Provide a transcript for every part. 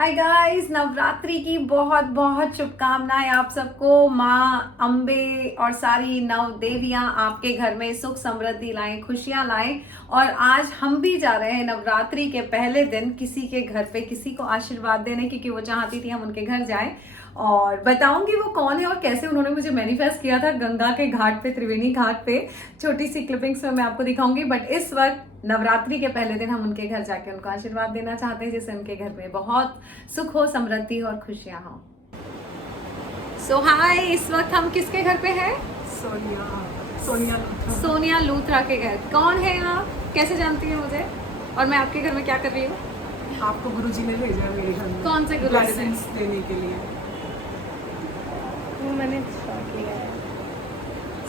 Hi guys, Navratri की बहुत बहुत शुभकामनाएं आप सबको। माँ अम्बे और सारी नव देवियां आपके घर में सुख समृद्धि लाएं, खुशियां लाएं। और आज हम भी जा रहे हैं नवरात्रि के पहले दिन किसी के घर पे किसी को आशीर्वाद देने, क्योंकि वो चाहती थी हम उनके घर जाएं। और बताऊंगी वो कौन है और कैसे उन्होंने मुझे मैनिफेस्ट किया था गंगा के घाट पे, त्रिवेणी घाट पे। छोटी सी क्लिपिंग्स में मैं आपको दिखाऊंगी। बट इस वक्त नवरात्रि के पहले दिन हम उनके घर जाके उनको आशीर्वाद देना चाहते हैं, जिससे उनके घर में बहुत सुख हो, समृद्धि और खुशियां हो। सो हाय, इस वक्त हम किसके घर पे हैं? सोनिया लूथरा के घर। कौन है आप, कैसे जानती है मुझे, और मैं आपके घर में क्या कर रही हूँ? आपको गुरुजी ने भेजा है मेरे घर में। कौन से गुरुजी ने? ब्लेसिंग्स देने के लिए। वो मैंने किया है।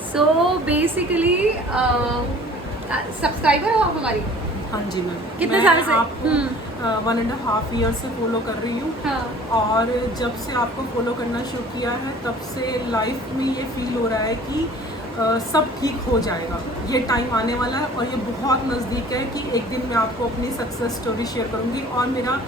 सो बेसिकली सब्सक्राइबर हो आप हमारी? हाँ जी मैम। कितने साल से? आपको 1.5 ईयर से फॉलो कर रही हूँ। हाँ। और जब से आपको फॉलो करना शुरू किया है तब से लाइफ में ये फील हो रहा है कि सब ठीक हो जाएगा। ये टाइम आने वाला है और ये बहुत नज़दीक है कि एक दिन मैं आपको अपनी सक्सेस स्टोरी शेयर करूँगी। और मेरा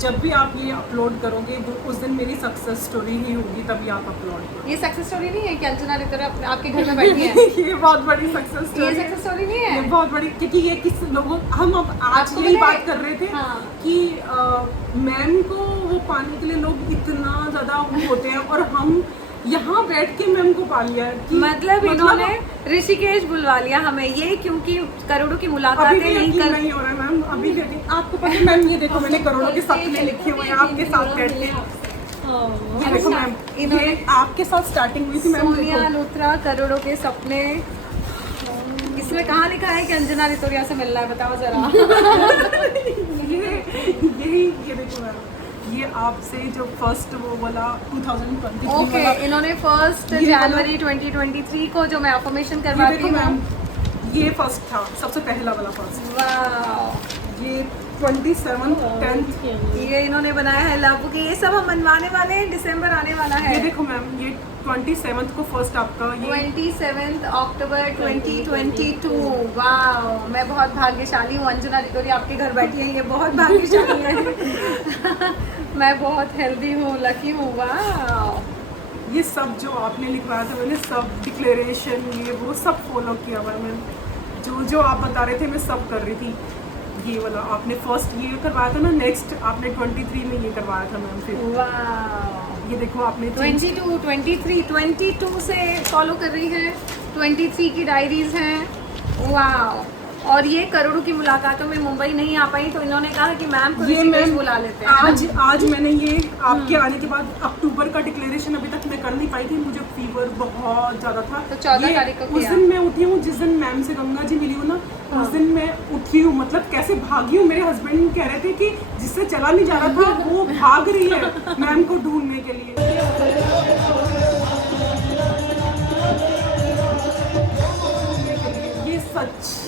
जब भी आप ये अपलोड करोगे वो उस दिन मेरी सक्सेस स्टोरी ही होगी, तभी आप अपलोड करोगे। ये सक्सेस स्टोरी नहीं है कि अंजना ने तरह आपके घर में बैठी है? ये बहुत बड़ी सक्सेस स्टोरी। ये सक्सेस स्टोरी नहीं है? ये बहुत बड़ी, क्योंकि ये किस लोगों, हम अब आज यही बात कर रहे थे। हाँ। कि मैम को वो पाने के लिए लोग इतना ज़्यादा वो होते हैं और हम यहाँ बैठ के मैम को पा लिया है कि मतलब इन्होंने ऋषिकेश बुलवा लिया हमें, ये क्योंकि करोड़ों की मुलाकातें नहीं हो रहा है मैम। अभी देखिए, आपको पता है मैम, ये देखो मैंने करोड़ों के सपने लिखे हुए हैं आपके साथ बैठ के। ये देखो मैम, ये आपके साथ स्टार्टिंग हुई थी मैम। सोनिया लूथरा, करोड़ों के सपने। इसमें कहाँ लिखा है कि अंजना रितोरिया से मिलना है, बताओ जरा। ये देखो मैम, ये आपसे जो फर्स्ट वो वाला 2023 ओके, इन्होंने 1 जनवरी 2023 को जो मैं अफर्मेशन करवाती हूँ, ये फर्स्ट था, सबसे पहला वाला फर्स्ट। वाह। ये 27/10 ये इन्होंने बनाया है लव की। ये सब हम मनवाने वाले हैं, दिसंबर आने वाला है। ये देखो मैम, ये 27 को फर्स्ट आपका, ये 27 अक्टूबर 2022। वाह, मैं बहुत भाग्यशाली हूँ। अंजना रितोरिया आपके घर बैठी है, ये बहुत भाग्यशाली है। मैं बहुत हेल्दी हूँ, लकी हूँ। वाह। ये सब जो आपने लिखवाया था मैंने सब डिक्लेरेशन ये वो सब फॉलो किया हुआ है मैम। जो जो आप बता रहे थे मैं सब कर रही थी। ये वाला आपने फर्स्ट ये करवाया था ना, नेक्स्ट आपने 23 में ये करवाया था मैम। फिर वाह, ये देखो आपने 22, 23, 22 से फॉलो कर रही है, 23 की डायरीज हैं। वाह। और ये करोड़ों की मुलाकातों में मुंबई नहीं आ पाई, तो इन्होंने कहा कि मैम को ऋषिकेश बुला लेते हैं। आज मैंने ये आपके आने के बाद अक्टूबर का डिक्लेरेशन अभी तक मैं कर नहीं पाई थी, मुझे फीवर बहुत ज़्यादा था। तो 14 तारीख को उस दिन मैं उठी हूँ, जिस दिन मैम से गंगा जी मिली हूँ ना, उस दिन मैं उठी हूँ। मतलब कैसे भागी हूँ, मेरे हस्बैंड कह रहे थे कि जिससे चला नहीं जा रहा था वो भाग रही है मैम को ढूंढने के लिए। ये सच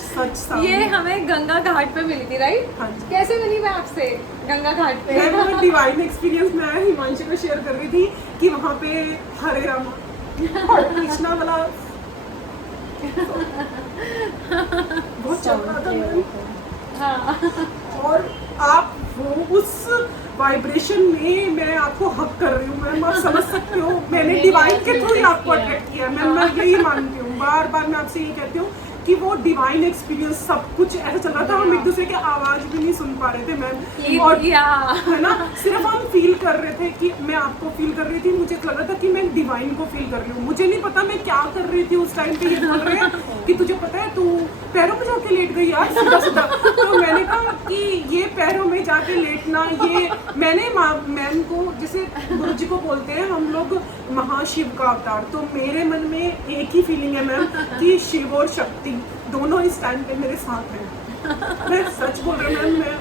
ये हमें गंगा घाट पे मिली थी, राइट? हाँ जी। कैसे मिली मैं आपसे गंगा घाट पे? मैं डिवाइन एक्सपीरियंस मैं हिमांशु को शेयर कर रही थी कि वहाँ पे हरे राम कृष्णा वाला बहुत चल रहा था मैम। हाँ। और आप वो उस वाइब्रेशन में मैं आपको हक कर रही हूँ मैम, आप समझ सकते हो। मैंने डिवाइन के थ्रू ही आपको अट्रैक्ट किया मैम, मैं यही मानती हूँ। बार बार मैं आपसे यही कहती हूँ कि वो डिवाइन एक्सपीरियंस सब कुछ ऐसा चल रहा था, हम एक दूसरे की आवाज भी नहीं सुन पा रहे थे मैम। और है ना, सिर्फ हम फील कर रहे थे कि मैं आपको फील कर रही थी। मुझे लग रहा था कि मैं डिवाइन को फील कर रही हूँ। मुझे नहीं पता मैं क्या कर रही थी उस टाइम पे। ये बोल रहे हैं कि तुझे पता है तू पैरों में जाके लेट गई यार, सीधा सीधा। तो मैंने कहा कि ये पैरों में जाके लेटना, ये मैंने मैम को, जैसे गुरु जी को बोलते हैं हम लोग महाशिव का अवतार, तो मेरे मन में एक ही फीलिंग है मैम कि शिव और शक्ति दोनों इस टाइम पे मेरे साथ हैं। मैं सच बोल रही हूँ मैम, मैं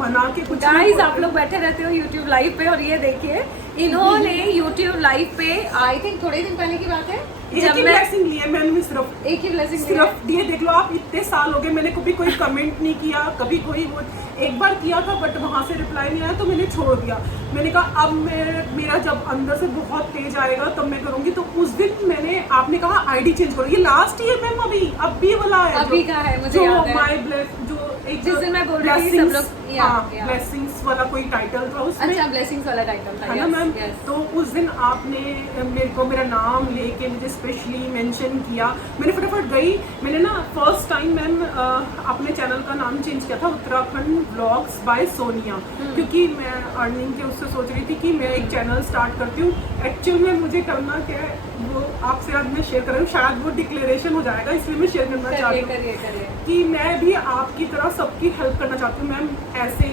मना के कुछ नहीं। गाइस, आप लोग बैठे रहते हो YouTube लाइव पे, और ये देखिए इन्होंने YouTube लाइव पे आई थिंक थोड़े दिन पहले की बात है, एक ही ब्लेसिंग लिया मैंने, सिर्फ एक ही ब्लेसिंग सिर्फ ये देख लो आप, इतने साल हो गए मैंने कभी कोई कमेंट नहीं किया, कभी कोई वो एक बार किया था बट वहाँ से रिप्लाई नहीं आया तो मैंने छोड़ दिया। मैंने कहा अब मेरा जब अंदर से बहुत तेज आएगा तब मैं करूँगी। तो उस दिन मैंने, आपने कहा आईडी चेंज करो, ये लास्ट ईयर मैम अभी वाला है, अभी का है, मुझे याद है। माय ब्लेस जो एक जिस दिन मैं बोल रही थी सब लोग ब्लेसिंग्स ब्लेसिंग्स वाला कोई टाइटल था उसमें। अच्छा, ब्लेसिंग्स वाला टाइटल था, है ना मैम? yes. तो उस दिन आपने मेरे को मेरा नाम लेके मुझे स्पेशली मेंशन किया। मैंने फटाफट गई, मैंने ना फर्स्ट टाइम मैम अपने चैनल का नाम चेंज किया था उत्तराखंड व्लॉग्स बाय सोनिया, क्योंकि मैं अर्निंग के उससे सोच रही थी कि मैं एक चैनल स्टार्ट करती हूँ। एक्चुअल में मुझे करना क्या है वो आपसे आज मैं शेयर कर रही हूँ, शायद वो डिक्लेरेशन हो जाएगा इसलिए मैं शेयर करना चाहती हूँ कि मैं भी आपकी तरह सबकी हेल्प करना चाहती हूँ मैम। ऐसे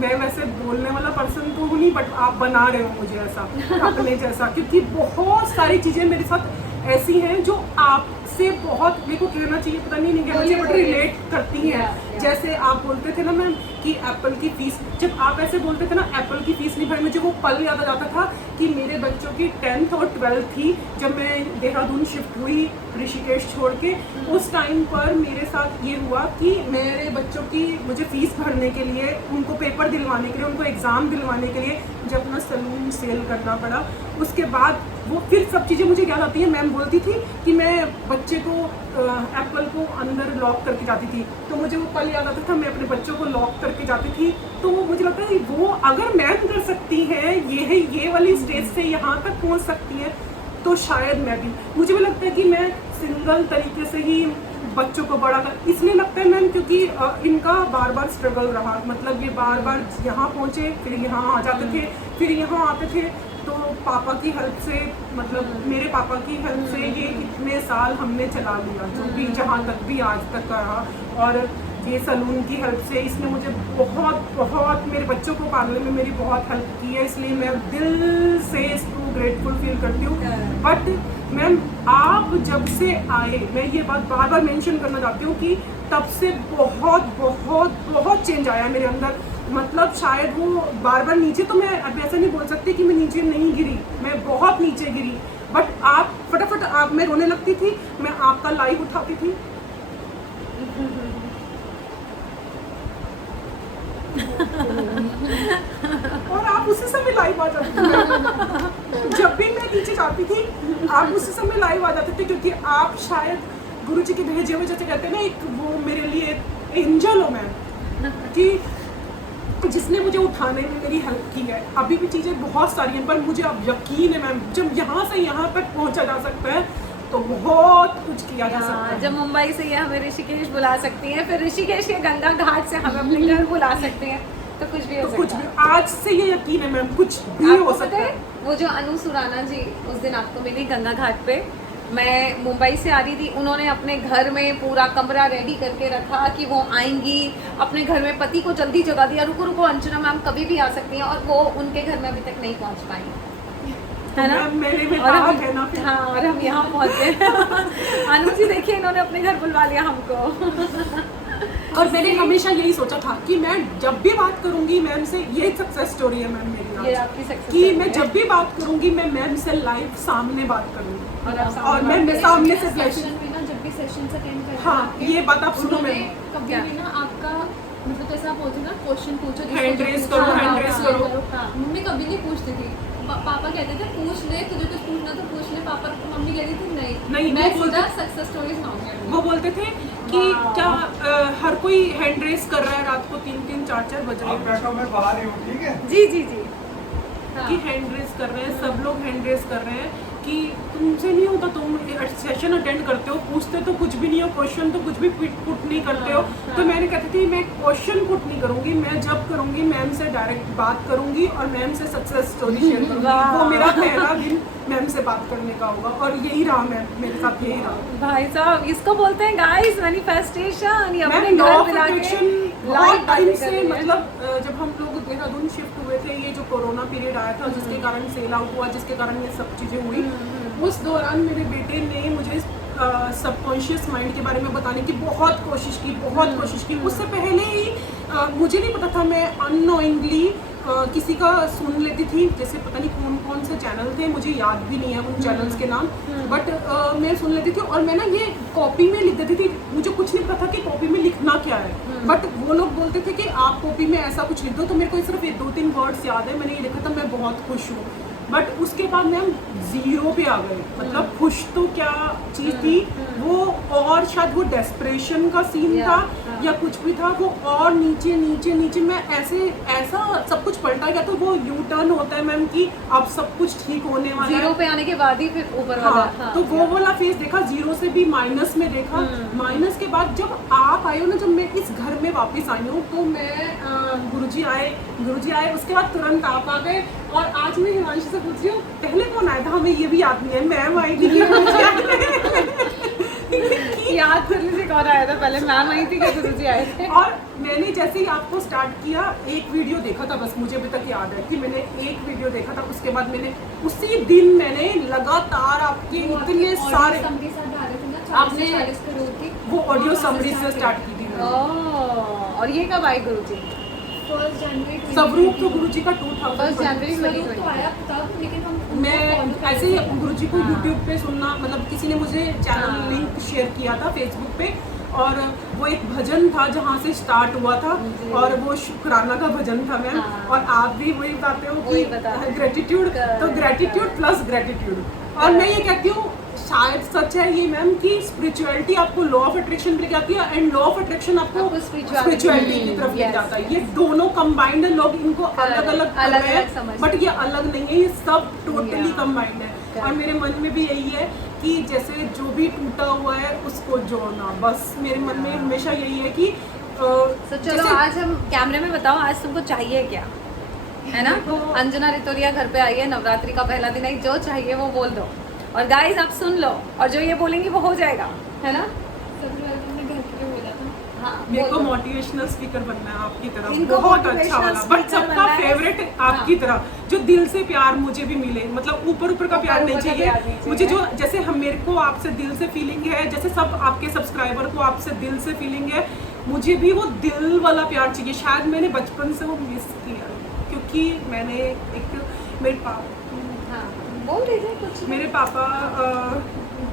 मैं वैसे बोलने वाला पर्सन तो हूँ नहीं, बट आप बना रहे हो मुझे ऐसा अपने जैसा, क्योंकि बहुत सारी चीज़ें मेरे साथ ऐसी हैं जो आपसे बहुत, मेरे को कहना चाहिए पता नहीं कहना चाहिए, बट रिलेट करती हैं। जैसे आप बोलते थे ना मैम कि एप्पल की फीस, जब आप ऐसे बोलते थे ना एप्पल की फीस नहीं भाई, मुझे वो पल याद आ जाता था कि मेरे बच्चों की 10th और 12th थी जब मैं देहरादून शिफ्ट हुई ऋषिकेश छोड़ के। उस टाइम पर मेरे साथ ये हुआ कि मेरे बच्चों की मुझे फीस भरने के लिए, उनको पेपर दिलवाने के लिए, उनको एग्ज़ाम दिलवाने के लिए जब अपना सैलून सेल करना पड़ा। उसके बाद वो फिर सब चीज़ें मुझे याद आती हैं। मैम बोलती थी कि मैं बच्चे को एप्पल को अंदर लॉक करके जाती थी, तो मुझे वो पल याद आता था, मैं अपने बच्चों को लॉक करके जाती थी। तो मुझे लगता है वो अगर मैम कर सकती है ये वाली स्टेज से यहाँ तक पहुँच सकती है, तो शायद मैं भी, मुझे भी लगता है कि मैं सिंगल तरीके से ही बच्चों को बड़ा कर, इसलिए लगता है मैम क्योंकि इनका बार बार स्ट्रगल रहा, मतलब ये बार बार यहाँ पहुँचे, फिर यहाँ आ जाते थे, फिर यहाँ आते थे। तो पापा की हेल्प से, मतलब मेरे पापा की हेल्प से ये इतने साल हमने चला लिया, जो भी जहाँ तक भी आज तक रहा। और ये सलून की हेल्प से इसने मुझे बहुत बहुत मेरे बच्चों को पालने में मेरी बहुत हेल्प की है, इसलिए मैं दिल से इसको ग्रेटफुल फील करती हूँ। बट मैम आप जब से आए, मैं ये बात बार बार मेंशन करना चाहती हूँ कि तब से बहुत बहुत बहुत चेंज आया मेरे अंदर। मतलब शायद वो बार बार नीचे, तो मैं अब ऐसा नहीं बोल सकती कि मैं नीचे नहीं गिरी, मैं बहुत नीचे गिरी, बट आप फटाफट आप, मैं रोने लगती थी, मैं आपका लाइव उठाती थी और आप उसी समय लाइव आ जाती थी। जब भी मैं नीचे जाती थी आप उसी समय लाइव आ जाते थे, क्योंकि आप शायद गुरु जी के भेजे हुए, जैसे कहते हैं ना, एक वो मेरे लिए एंजल हो मैम, कि जिसने मुझे उठाने में मेरी हेल्प की है। अभी भी चीज़ें बहुत सारी हैं, पर मुझे अब यकीन है मैम, जब यहाँ से यहाँ तक पहुँचा जा सकता है तो बहुत कुछ किया जा सकता है। जब मुंबई से ये हमें ऋषिकेश बुला सकती हैं, फिर ऋषिकेश के गंगा घाट से हमें अपने घर बुला सकते हैं, तो कुछ भी हो सकता है। कुछ भी, आज से ये यकीन है मैम, कुछ भी हो सकता है। वो जो अनु सुराना जी उस दिन आपको मिली गंगा घाट पे, मैं मुंबई से आ रही थी, उन्होंने अपने घर में पूरा कमरा रेडी करके रखा कि वो आएंगी, अपने घर में पति को जल्दी जगा दिया, रुको रुको अंजना मैम कभी भी आ सकती हैं, और वो उनके घर में अभी तक नहीं पहुंच पाई, है ना? हाँ, और हम यहाँ पहुँचे। अनु जी देखिए, इन्होंने अपने घर बुलवा लिया हमको। और मैंने हमेशा यही सोचा था कि मैं जब भी बात करूंगी मैम से, ये सक्सेस स्टोरी है मैम मेरी, ये आपकी सक्सेस कि मैं जब भी बात करूंगी मैं मैम से लाइव सामने बात करूंगी, और मैं सामने से सेशन में ना, जब भी सेशन अटेंड करते हैं, हाँ ये बात आप सुनो मैम, कभी भी ना आपका मतलब जैसे आप बोलते ना क्वेश्चन पूछो, हैंड रेस करो, हैंड रेस करो। मम्मी कभी नहीं पूछती थी, पापा कहते थे पूछ ले, तुझे कुछ पूछना तो पूछ ले, पापा मम्मी कहती थी नहीं मैं सीधा सक्सेस स्टोरी सुनाऊंगी। वो बोलते थे कि क्या हर कोई हैंड रेस कर रहा है रात को 3-3, 4-4 बज रहे हैं, मैं बाहर ही हूँ, ठीक है? जी जी जी, कि हैंड रेस कर रहे हैं, सब लोग हैंड रेस कर रहे हैं, कि तुमसे नहीं होता, तुम सेशन अटेंड करते हो, पूछते तो कुछ भी नहीं हो, क्वेश्चन तो कुछ भी पुट नहीं करते हो। तो मैंने कहती थी मैं क्वेश्चन पुट नहीं करूंगी, मैं जब करूंगी मैम से डायरेक्ट बात करूंगी और मैम से सक्सेस स्टोरी शेयर करूंगी। वो मेरा पहला दिन मैम से बात करने का होगा, और यही रहा मैम, मेरे साथ यही रहा। भाई साहब इसको बोलते हैं गाइस मैनिफेस्टेशन, ये अपने लॉ घर ऑफ बुला अट्रैक्शन के बहुत टाइम लाइव से, मतलब जब हम लोग देहरादून शिफ्ट हुए थे, ये जो कोरोना पीरियड आया था जिसके कारण सेल आउट हुआ, जिसके कारण ये सब चीज़ें हुई, उस दौरान मेरे बेटे ने मुझे सबकॉन्शियस माइंड के बारे में बताने की बहुत कोशिश की। उससे पहले ही मुझे नहीं पता था, मैं अननोइंगली किसी का सुन लेती थी, जैसे पता नहीं कौन कौन से चैनल थे, मुझे याद भी नहीं है उन चैनल्स के नाम, बट मैं सुन लेती थी और मैं ना ये कॉपी में लिख देती थी। मुझे कुछ नहीं पता था कि कॉपी में लिखना क्या है, बट वो लोग बोलते थे कि आप कॉपी में ऐसा कुछ लिख दो, तो मेरे को सिर्फ 2-3 वर्ड्स याद है, मैंने ये लिखा था, मैं बहुत खुश हूँ। बट उसके बाद मैम 0 पे आ गए। मतलब खुश तो क्या चीज़ थी वो, और शायद वो डेस्परेशन का सीन था या कुछ भी था वो, और नीचे नीचे नीचे मैं ऐसा सब कुछ पलटा गया। तो वो यू टर्न होता है मैम कि अब सब कुछ ठीक होने वाला है। 0 पे आने के बाद ही फिर ऊपर हाँ, वाला। तो वो वाला फेज देखा, 0 से भी माइनस में देखा। माइनस के बाद जब आप आए हो ना, जब मैं इस घर में वापस आई हूँ, तो मैं गुरुजी आए उसके बाद तुरंत आप आ गए। और आज मैं हिमांशी से पूछ रही हूँ पहले कौन आया था, हमें ये भी याद नहीं है। मैम आई थी याद करने से कौन आया था, पहले मैम आई थी कि गुरुजी आए थे? और मैंने जैसे ही आपको स्टार्ट किया, एक वीडियो देखा था बस, मुझे अभी तक याद है कि मैंने एक वीडियो देखा था। उसके बाद मैंने उसी दिन मैंने लगातार आपके इतने सारे आपने 40 करोड़ की वो ऑडियो समरी से स्टार्ट की थी मैंने। और ये कब आई गुरुजी? 1 जनवरी स्वरूप तो गुरुजी का 2000 1 जनवरी स्वरूप 2020। तो आया तब, लेकिन हम मैं ऐसे ही गुरुजी को यूट्यूब पे सुनना, मतलब किसी ने मुझे चैनल लिंक शेयर किया था फेसबुक पे, और वो एक भजन था जहाँ से स्टार्ट हुआ था, और वो शुक्राना का भजन था मैम। और आप भी वही बताते हो कि ग्रेटिट्यूड, तो ग्रेटिट्यूड प्लस ग्रेटिट्यूड। और मैं ये कहती हूँ शायद सच है ये मैम कि स्पिरिचुअलिटी आपको लॉ ऑफ अट्रैक्शन पे लेके आती है, एंड लॉ ऑफ अट्रैक्शन आपको स्पिरिचुअलिटी की तरफ लेके जाता है। ये दोनों कंबाइंड है। लोग इनको अलग अलग कर रहे हैं, बट ये अलग नहीं है, ये सब टोटली कंबाइंड है। और मेरे मन में भी यही है कि जैसे जो भी टूटा हुआ है उसको जोड़ना, बस मेरे मन में हमेशा यही है कि चलो आज हम कैमरे में बताओ आज तुमको चाहिए क्या, है ना? अंजना रितोरिया घर पे आई है, नवरात्रि का पहला दिन है, जो चाहिए वो बोल दो। और गाइस आप सुन लो, और जो ये बोलेंगी वो हो जाएगा, है ना? सबसे पहले तुमने घर के लिए बोला था। हाँ, मेरे को बोल दो। मोटिवेशनल स्पीकर बनना है आपकी तरह, इनको बहुत अच्छा motivational वाला, बट speaker सबका बनना है। फेवरेट आपकी तरह, जो दिल से प्यार मुझे भी मिले। मतलब ऊपर ऊपर का प्यार नहीं ऊपर का प्यार नहीं चाहिए मुझे, जो जैसे हम मेरे को आपसे दिल से फीलिंग है, जैसे सब आपके सब्सक्राइबर को आपसे दिल से फीलिंग है, मुझे भी वो दिल वाला प्यार चाहिए। शायद मैंने बचपन से वो मिस किया, क्योंकि मैंने एक हाँ, बोल दीजिए कुछ। मेरे पापा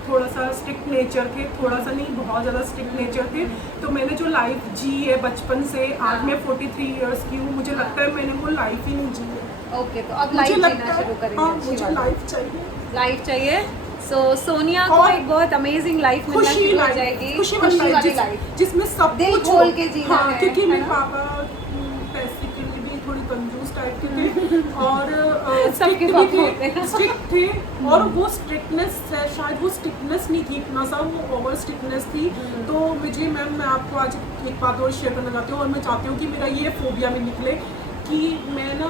थोड़ा सा स्ट्रिक्ट नेचर थे, थोड़ा सा नहीं बहुत ज़्यादा स्ट्रिक्ट नेचर थे। तो मैंने जो लाइफ जी है बचपन से, आज मैं 43 इयर्स की हूँ, मुझे लगता है मैंने वो लाइफ ही नहीं जी है। ओके, तो अब लाइफ जीना शुरू करेंगे। हाँ, अच्छी मुझे बात है। लाइफ चाहिए, लाइफ चाहिए। सो सोनिया को और एक बहुत अमेजिंग लाइफ मिलना खुशी शुरू हो लाइफ, जाएगी, खुशी वाली वाली लाइफ जिसमें सब दिल कुछ खोल के जीना हाँ, है, क्योंकि है मेरे ना? पापा पैसे के लिए भी थोड़ी कंजूस टाइप के थे, और सबके स्ट्रिक्ट पापा भी होते थे, हैं। स्ट्रिक्ट थे। और वो स्ट्रिक्टनेस शायद वो स्ट्रिक्टनेस नहीं थी इतना सा, वो ओवर स्ट्रिक्टनेस थी। तो मुझे मैम, मैं आपको आज एक बात और शेयर करना चाहती हूँ, और मैं चाहती हूँ कि मेरा ये फोबिया में निकले कि मैं ना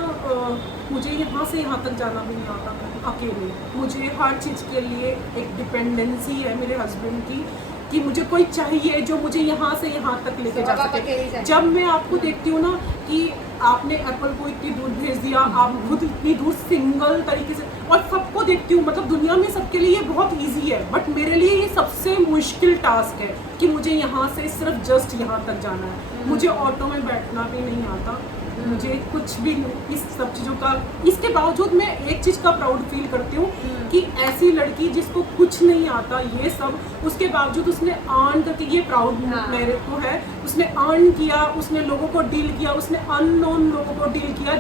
मुझे यहाँ से यहाँ तक जाना भी नहीं आता अकेले। मुझे हर चीज़ के लिए एक डिपेंडेंसी है मेरे हस्बैंड की, कि मुझे कोई चाहिए जो मुझे यहाँ से यहाँ तक लेके जा सके। जब मैं आपको देखती हूँ ना कि आपने एप्पल को इतनी दूर भेज दिया, आप खुद इतनी दूर सिंगल तरीके से, और सबको देखती हूँ, मतलब दुनिया में सबके लिए ये बहुत इजी है, बट मेरे लिए ये सबसे मुश्किल टास्क है कि मुझे यहाँ से सिर्फ जस्ट यहाँ तक जाना है। मुझे ऑटो में बैठना भी नहीं आता, मुझे कुछ भी नहीं, इस सब चीज़ों का। इसके बावजूद मैं एक चीज़ का प्राउड फील करती हूँ कि ऐसी लड़की जिसको कुछ नहीं आता ये सब, उसके बावजूद उसने अर्न करके, ये प्राउड मेरे को है, उसने अर्न किया, उसने लोगों को डील किया, उसने अननोन लोगों को डील किया,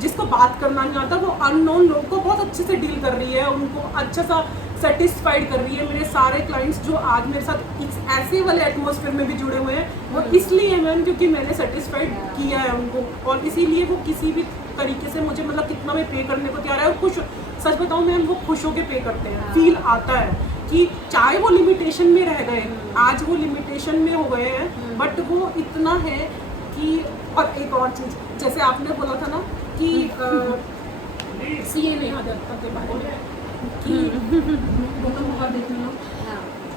जिसको बात करना नहीं आता, वो अननोन लोगों को बहुत अच्छे से डील कर रही है, उनको अच्छा सा सेटिस्फाइड कर रही है। मेरे सारे क्लाइंट्स जो आज मेरे साथ इस ऐसे वाले एटमॉस्फेयर में भी जुड़े हुए हैं, वो इसलिए मैम क्योंकि मैंने सेटिस्फाइड किया है उनको, और इसीलिए वो किसी भी तरीके से मुझे, मतलब कितना भी पे करने को तैयार है, और खुश, सच बताऊँ मैम, वो खुश होकर पे करते हैं। फील आता है कि चाहे वो लिमिटेशन में रह गए, आज वो लिमिटेशन में हो गए हैं, बट वो इतना है कि। और एक और चीज़, जैसे आपने बोला था ना कि सीए नेहा दत्ता के बारे में, कि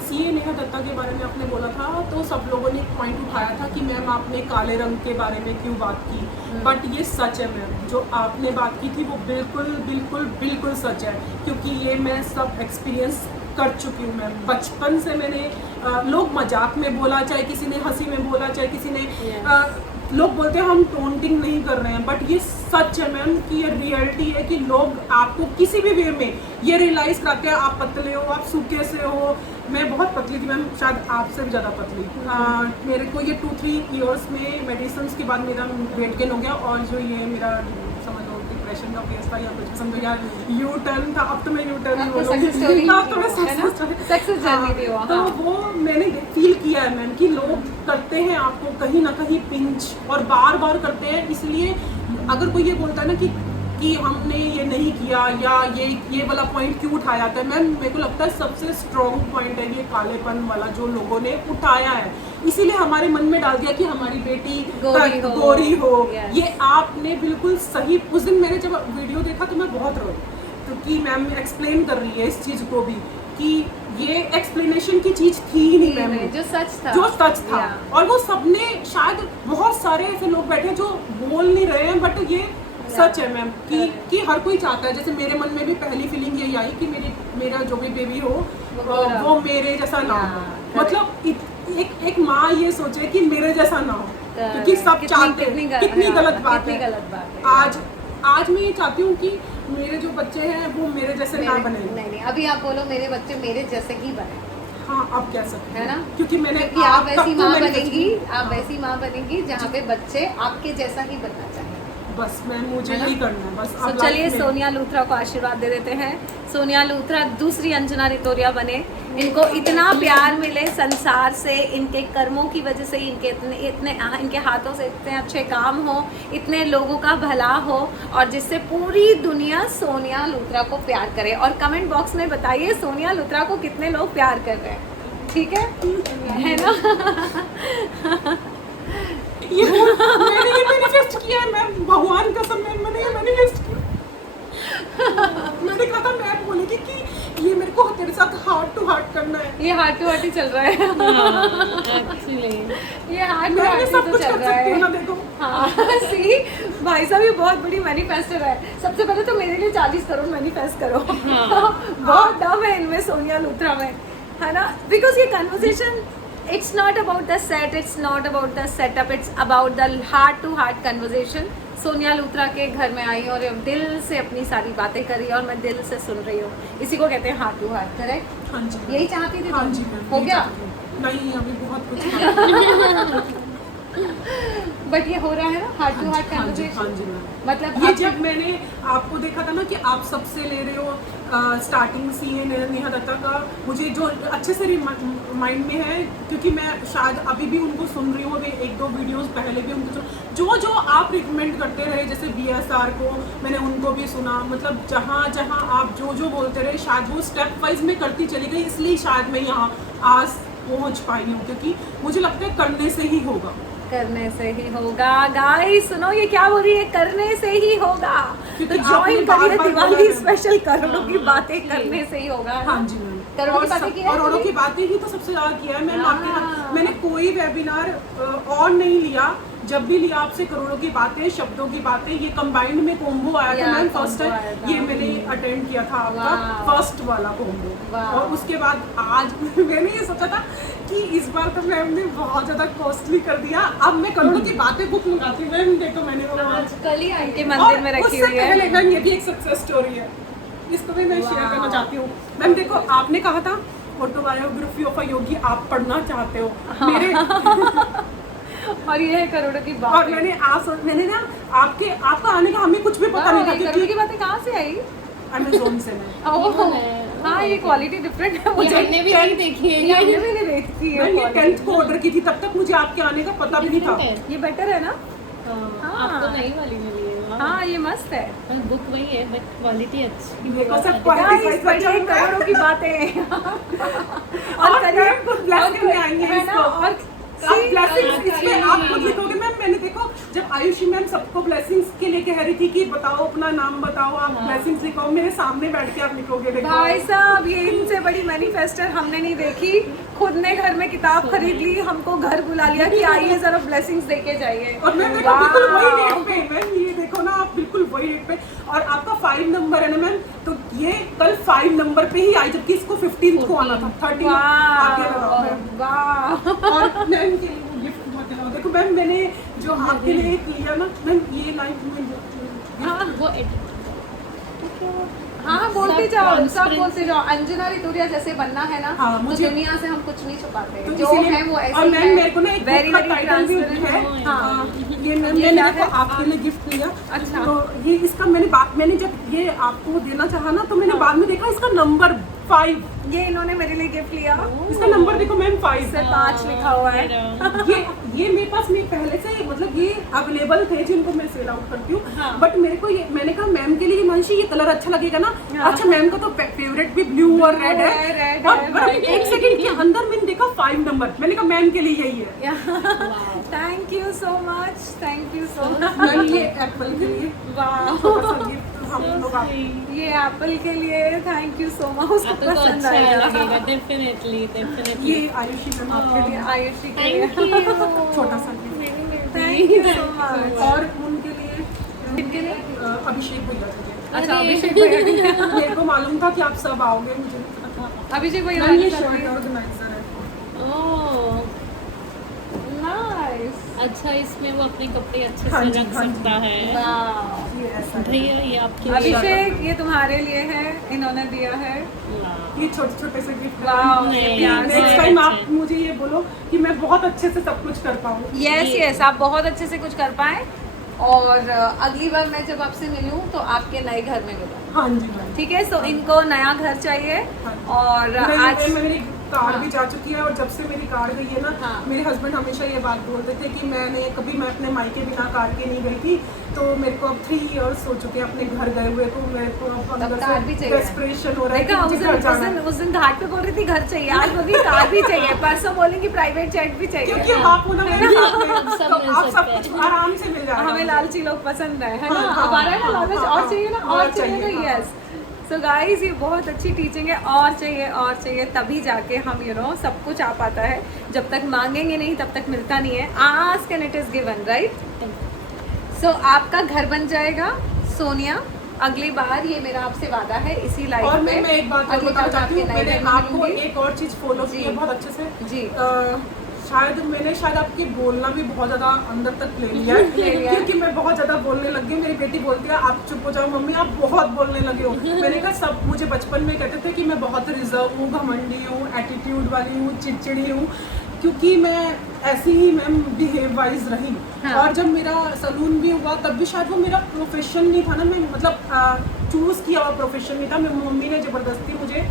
सीए नेहा दत्ता के बारे में आपने बोला था, तो सब लोगों ने एक पॉइंट उठाया था कि मैम आपने काले रंग के बारे में क्यों बात की, बट ये सच है मैम, जो आपने बात की थी वो बिल्कुल बिल्कुल बिल्कुल सच है, क्योंकि ये मैं सब एक्सपीरियंस कर चुकी हूँ मैम। बचपन से मैंने लोग मजाक में बोला, चाहे किसी ने हंसी में बोला, चाहे किसी ने लोग बोलते हैं हम टोंटिंग नहीं कर रहे हैं, बट ये सच है मैम कि ये रियलिटी है कि लोग आपको किसी भी वे में ये रियलाइज कराते हैं, आप पतले हो, आप सूखे से हो। मैं बहुत पतली थी मैम, शायद आपसे भी ज़्यादा पतली। मेरे को ये 2-3 ईयर्स में मेडिसिन के बाद मेरा वेट गेन हो गया, और जो ये मेरा समझ लो वाइब्रेशन का फेस था या कुछ समझो यार यू टर्न था, अब तो मैं यू टर्न ही अब तो बोलूंगी। success story अब तो मैं है ना? Success journey थी वो, तो हाँ। वो मैंने फील किया है मैम कि लोग करते हैं आपको कहीं ना कहीं पिंच और बार बार करते हैं। इसलिए अगर कोई ये बोलता है ना कि हमने ये नहीं किया या ये वाला पॉइंट क्यों उठाया जाता है, मैम मेरे को लगता है सबसे स्ट्रॉन्ग पॉइंट है ये कालेपन वाला जो लोगों ने उठाया है, इसीलिए हमारे मन में डाल दिया कि हमारी बेटी गोरी हो। Yes. ये आपने बिल्कुल सही। उस दिन मैंने जब वीडियो देखा तो मैं बहुत रोई, क्योंकि मैम एक्सप्लेन कर रही है इस चीज़ को भी कि ये एक्सप्लेनेशन की चीज़ थी ही नहीं मैम, जो सच था, Yeah. और वो सबने शायद बहुत सारे ऐसे लोग बैठे जो बोल नहीं रहे हैं, बट ये सच है मैम कि हर कोई चाहता है। जैसे मेरे मन में भी पहली फीलिंग यही आई कि मेरा जो भी बेबी हो वो मेरे जैसा ना हो। मतलब एक माँ ये सोचे कि मेरे जैसा ना हो, क्योंकि सब चाहते हैं। कितनी गलत बात है। आज मैं ये चाहती हूँ कि मेरे जो बच्चे हैं वो मेरे जैसे ना बने। नहीं, अभी आप बोलो मेरे बच्चे मेरे जैसे ही बने। हाँ, आप कह सकते है ना? क्योंकि आप वैसी माँ बनेंगी, आप वैसी माँ बनेंगी जहाँ पे बच्चे आपके जैसा ही बनना चाहिए। बस मैं मुझे यही करना है बस। तो चलिए सोनिया लूथरा को आशीर्वाद दे देते हैं। सोनिया लूथरा दूसरी अंजना रितोरिया बने, इनको इतना प्यार मिले संसार से, इनके कर्मों की वजह से, इनके हाथों से इतने अच्छे काम हो, इतने लोगों का भला हो, और जिससे पूरी दुनिया सोनिया लूथरा को प्यार करे। और कमेंट बॉक्स में बताइए सोनिया लूथरा को कितने लोग प्यार कर रहे हैं, ठीक है ना? मैंने ये मैनिफेस्ट किया है मैम, भगवान कसम मैंने ये मैनिफेस्ट किया। मैंने कहा था मैम बोलेगी कि ये मेरे को तेरे साथ हार्ट टू हार्ट करना है। ये हार्ट टू हार्ट ही चल रहा है एक्चुअली ये हार्ट टू हार्ट सब तो कुछ चल कर रहा सकती हूँ ना, है। देखो। हाँ सी भाई साहब ये बहुत बड़ी मैनिफेस्टर है। सबसे पहले तो मेरे लिए 40 करोड़ मैनिफेस्ट करो। बहुत दम है इनमें, सोनिया लूथरा में, है ना? बिकॉज ये conversation it's not about the set, it's not about the setup, it's about the heart to heart conversation। Sonia Luthra के घर में आई और दिल से अपनी सारी बातें करी और मैं दिल से सुन रही हूँ। इसी को कहते हैं हार्ट टू हार्ट, करेक्ट? हाँ जी, यही चाहती थी हाँ तुम? जी मैम, हो यही गया? चाहती हूँ। नहीं, अभी बहुत कुछ बट ये हो रहा है ना हार्ट टू हार्ट हाँ जी कन्वर्सेशन। मैम। मतलब ये आप- जब मैंने आपको देखा था ना कि आप सबसे ले रहे हो स्टार्टिंग सीन नेहा दत्ता का, मुझे जो अच्छे से माइंड में है, क्योंकि मैं शायद अभी भी उनको सुन रही हूँ। अभी 1-2 वीडियोस पहले भी उनको जो आप रिकमेंड करते रहे, जैसे BSR को मैंने उनको भी सुना। मतलब जहाँ जहाँ आप जो बोलते रहे, शायद वो स्टेप वाइज में करती चली गई, इसलिए शायद मैं यहाँ आज पहुँच पाई हूँ, क्योंकि मुझे लगता है करने से ही होगा। करने से ही होगा। गाइस सुनो ये क्या बोल रही है, करने से ही होगा। तो क्योंकि ज्वाइन आपने करिए बार-बार दिवाली बोला है। स्पेशल करोड़ों की बातें करने से ही होगा। हाँ जी मैम, करोड़ों की बातें की है करोड़ों आपने? की बातें ही तो सबसे ज्यादा किया है मैम आपके हाँ। साथ। मैंने कोई वेबिनार और नहीं लिया, जब भी लिया आपसे करोड़ों की बातें, शब्दों की बातें, ये कंबाइंड में कॉम्बो आया था मैम फर्स्ट combo आया टाइम। था। ये मैंने अटेंड किया था आपका वाह। फर्स्ट वाला कॉम्बो। वाह। और उसके बाद आज मैंने ये सोचा था कि इस बार तो मैम ने बहुत ज्यादा कॉस्टली कर दिया, अब मैं करोड़ों की बातें बुक मंगाती हूँ मैम। देखो मैंने वो आज कल ही आई के मंदिर में रखी उससे हुई है। पहले मैम ये भी एक सक्सेस स्टोरी है, इसको भी मैं शेयर करना चाहती हूँ मैम। देखो आपने कहा था ऑटोबायोग्राफी ऑफ अ योगी आप पढ़ना चाहते हो मेरे और ये है करोड़ों की बात। और मैंने ना आपका आने का हमें कुछ भी पता नहीं था, करोड़ों क्योंकि की बातें कहाँ से आई? अमेज़न से मैं ओह हाँ ये क्वालिटी डिफरेंट है। मुझे हमने भी नहीं देखी है ये हमने भी नहीं देखी है मैंने quality। 10th को ऑर्डर की थी, तब तक मुझे आपके आने का पता भी नहीं था। ये बेटर है ना? आप तो नई वाली मिली है। हाँ ये मस्त है। बुक वही है बट क्वालिटी अच्छी। देखो सब Guys, quality पढ़िए अच्छा करोड़ों की बातें। और करिए कुछ ब्लेसिंग में आई है है ना? इसको। और आप ब्लेसिंग्स इसमें आप खुद लिखोगे मैम। मैंने देखो जब आयुषी मैम सबको ब्लेसिंग्स के लिए कह रही थी कि बताओ अपना नाम बताओ, आप ब्लेसिंग्स लिखो, मेरे सामने बैठ के आप लिखोगे। देखो भाई साहब ये इनसे बड़ी मैनिफेस्टर हमने नहीं देखी। खुद ने घर में किताब खरीद ली, हमको घर बुला लिया कि आइए जरा ब्लेसिंग्स देके जाइए। और मैं देखो बिल्कुल वही रेट पे मैम, ये देखो ना आप बिल्कुल वही रेट पे। और आपका 5 नंबर है ना मैम, तो ये कल 5 नंबर पे ही आई, जबकि इसको 15 को आना था। 30 आगे लगाओ मैम। वाह और मैम के लिए वो गिफ्ट उठा के लाओ। देखो मैम मैंने जो आपके लिए एक लिया ना मैम, ये लाइफ में हाँ वो हाँ बोलते जाओ, सब बोलते जाओ। अंजना रितुरिया जैसे बनना है ना, हाँ, तो मुझे- दुनिया से हम कुछ नहीं छुपाते, तो जो इसीलिए- है वो ऐसे और ही मैम है। मेरे को ना एक Very, बुक का very टाइटल भी transparent। है। हाँ। ये मैम ये मैंने क्या देखो है? आपके लिए गिफ्ट लिया। अच्छा। तो ये इसका मैंने जब ये आपको देना चाहा ना, तो मैंने बाद में देखा इसका नंबर 5, ये इन्होंने मेरे लिए गिफ्ट लिया, इसका नंबर देखो मैम 5 से 5 लिखा हुआ है। ये मेरे पास में पहले से मतलब ये अवेलेबल थे जिनको मैं सेल आउट करती हूँ। हाँ। बट मेरे को ये मैंने कहा मैम के लिए मानसी ये कलर अच्छा लगेगा ना। हाँ। अच्छा मैम का तो फेवरेट भी ब्लू और रेड है, है। red और है, बट white एक सेकंड के अंदर मैंने देखा 5 नंबर, मैंने कहा मैम के लिए यही है। Thank you so much, thank you so much. Ma'am ये एप्पल के लिए वाह, छोटा सा गिफ्ट हम लोग आप ये एप्पल के लिए थैंक यू सो मच, उसको आपको तो पसंद अच्छा आएगा। लगेगा, डेफिनेटली डेफिनेटली। ये आयुषी मैम आपके लिए आयुषी के लिए थैंक यू। छोटा सा gift. Thank you so much. और उनके लिए इनके लिए अभिषेक भैया के लिए। अच्छा, अरे। अभिषेक भैया के लिए। मेरे को मालूम था कि आप सब आओगे, मुझे नहीं पता था। अभिषेक भैया मैम ये के शर्ट लिए। ऑर्गेनाइजर है। ओह, नाइस, अच्छा, इसमें वो अपने कपड़े अच्छे हाँ से जी, रख हाँ जी। सकता है। वाह। ये ऐसा है। भैया ये आपके लिए। अभिषेक ये तुम्हारे लिए है, इन्होंने दिया है। वाह। ये छोटे छोटे से गिफ्ट। वाह, नहीं, प्यार से। नेक्स्ट टाइम आप मुझे ये बोलो कि मैं बहुत अच्छे से सब कुछ कर पाऊँ। यस यस, आप बहुत अच्छे से कुछ कर पाए, और अगली बार मैं जब आपसे मिलूं तो आपके नए घर में मिलूं, हाँ जी मैम। ठीक है? सो इनको नया घर चाहिए, हाँ। और आज मेरी कार हाँ। भी जा चुकी है, और जब से मेरी कार गई है ना, हाँ। मेरे हस्बैंड हमेशा ये बात बोलते थे कि मैं अपने मायके बिना कार के नहीं गई थी। तो मेरे को अब 3 इयर्स हो चुके हैं अपने घर गए हुए, तो मेरे को अब अंदर कार भी से चाहिए। डेस्परेशन हो रहा है कि देखा, मुझे घर जाना है। उस दिन घाट पे बोल रही थी घर चाहिए, आज बोली कार भी चाहिए, परसों बोलेंगी प्राइवेट जेट भी चाहिए। क्योंकि आप हो ना मेरे साथ में, सब तो मिल आप सब सकते कुछ हैं। आराम से मिल जाएगा। हमें लालची लोग पसंद है ना? हाँ, अब आ रहा है ना हाँ, लालच, हाँ, और चाहिए ना, हाँ, और चाहिए ना। हाँ। यस, सो गाइस, ये बहुत अच्छी टीचिंग है, और चाहिए तभी जाके हम सब कुछ आ पाता है। जब तक मांगेंगे नहीं तब तक मिलता नहीं है। Ask and it is given, right? So आपका घर बन जाएगा सोनिया, अगली बार, ये मेरा आपसे वादा है इसी लाइफ और में। मैं एक बात और अगली बताना बार चाहती हूँ, आपके नए मैंने घर में आपको मिलूंगी। एक और चीज़ फॉलो की जी। है बहुत अच्छे से। जी। शायद आपके बोलना भी बहुत ज़्यादा अंदर तक ले लिया है। ले लिया है। क्योंकि मैं बहुत ज़्यादा बोलने लगी हूँ। मेरी बेटी बोलती है आप चुप हो जाओ मम्मी, आप बहुत बोलने लगे हो। मैंने कहा सब मुझे बचपन में कहते थे कि मैं बहुत रिजर्व हूँ, घमंडी हूँ, एटीट्यूड वाली हूँ, चिड़चिड़ी हूँ, क्योंकि मैं ऐसी ही मैम बिहेव वाइज रही। हाँ। और जब मेरा सलून भी हुआ तब भी शायद वो मेरा प्रोफेशन नहीं था ना, मैं मतलब चूज़ किया हुआ प्रोफेशन नहीं था। मेरी मम्मी ने ज़बरदस्ती मुझे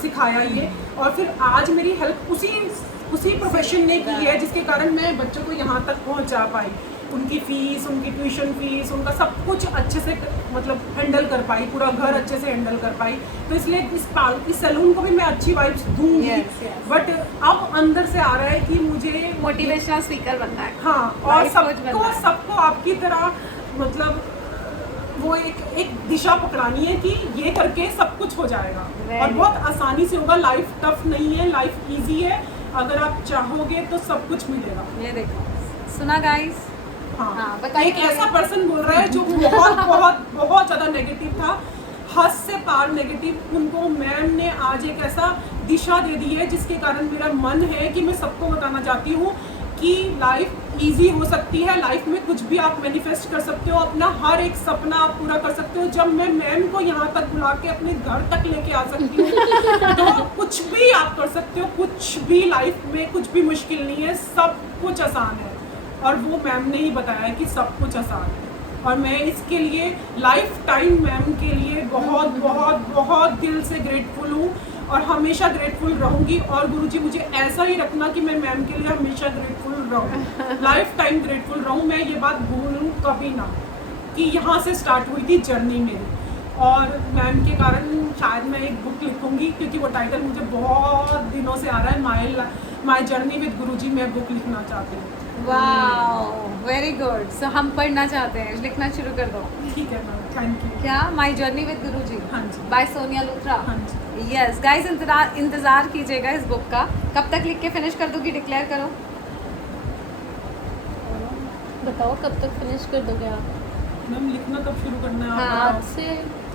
सिखाया ये, और फिर आज मेरी हेल्प उसी प्रोफेशन ने की है, जिसके कारण मैं बच्चों को यहाँ तक पहुँचा पाई। उनकी फ़ीस, उनकी ट्यूशन फ़ीस, उनका सब कुछ अच्छे से मतलब हैंडल कर पाई, पूरा घर अच्छे से हैंडल कर पाई। तो इसलिए इस सैलून को भी मैं अच्छी वाइब्स दूंगी। Yes, yes. बट अब अंदर से आ रहा है कि मुझे मोटिवेशनल स्पीकर बनना है। हाँ, और Life coach बनना है। सबको आपकी तरह मतलब वो एक दिशा पकड़ानी है कि ये करके सब कुछ हो जाएगा। Very और बहुत आसानी से होगा। लाइफ टफ नहीं है, लाइफ इजी है। अगर आप चाहोगे तो सब कुछ मिलेगा। ये देखो, सुना गाइस? हाँ, हाँ, बताइए। एक ऐसा पर्सन बोल रहा है जो बहुत बहुत बहुत ज़्यादा नेगेटिव था, हद से पार नेगेटिव। उनको मैम ने आज एक ऐसा दिशा दे दी है जिसके कारण मेरा मन है कि मैं सबको बताना चाहती हूँ कि लाइफ इजी हो सकती है। लाइफ में कुछ भी आप मैनिफेस्ट कर सकते हो, अपना हर एक सपना आप पूरा कर सकते हो। जब मैं मैम को यहाँ तक बुला के अपने घर तक लेके आ सकती हूँ तो कुछ भी आप कर सकते हो। कुछ भी लाइफ में कुछ भी मुश्किल नहीं है, सब कुछ आसान है। और वो मैम ने ही बताया कि सब कुछ आसान है। और मैं इसके लिए लाइफ टाइम मैम के लिए बहुत बहुत बहुत दिल से ग्रेटफुल हूँ, और हमेशा ग्रेटफुल रहूँगी। और गुरुजी मुझे ऐसा ही रखना कि मैं मैम के लिए हमेशा ग्रेटफुल रहूँ, लाइफ टाइम ग्रेटफुल रहूँ। मैं ये बात भूलूँ कभी ना कि यहाँ से स्टार्ट हुई थी जर्नी मेरी। और मैम के कारण शायद मैं एक बुक लिखूँगी, क्योंकि वो टाइटल मुझे बहुत दिनों से आ रहा है, माई जर्नी विद गुरुजी। मैं बुक लिखना चाहती हूँ। Wow, very good. सो हम पढ़ना चाहते हैं, लिखना शुरू कर दो। ठीक है मैम, थैंक यू। क्या? माई जर्नी विद गुरुजी हाँ जी। बाय सोनिया लूथरा। हाँ जी। यस गाइस, इंतजार कीजिएगा इस बुक का। कब तक लिख के फिनिश कर दोगी? डिक्लेयर करो। बताओ कब तक फिनिश कर दोगे आप? मैम लिखना कब शुरू करना है? हाँ, आप आज से।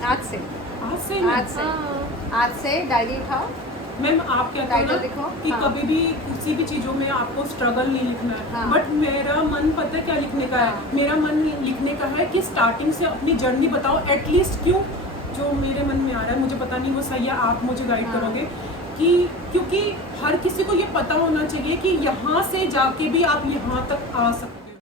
आज से बताओ। आज से आज से हाँ। आज से डायरी उठाओ। मैम आप कहते हो टाइटल ना लिखो। कि हाँ। कभी भी किसी भी चीज़ों में आपको स्ट्रगल नहीं लिखना है। हाँ। बट मेरा मन पता है क्या लिखने का है? हाँ। मेरा मन लिखने का है कि स्टार्टिंग से अपनी जर्नी बताओ। एटलीस्ट क्यों जो मेरे मन में आ रहा है, मुझे पता नहीं वो सही है, आप मुझे गाइड करोगे कि क्योंकि हर किसी को ये पता होना चाहिए कि यहाँ से जाके भी आप यहाँ तक आ सकते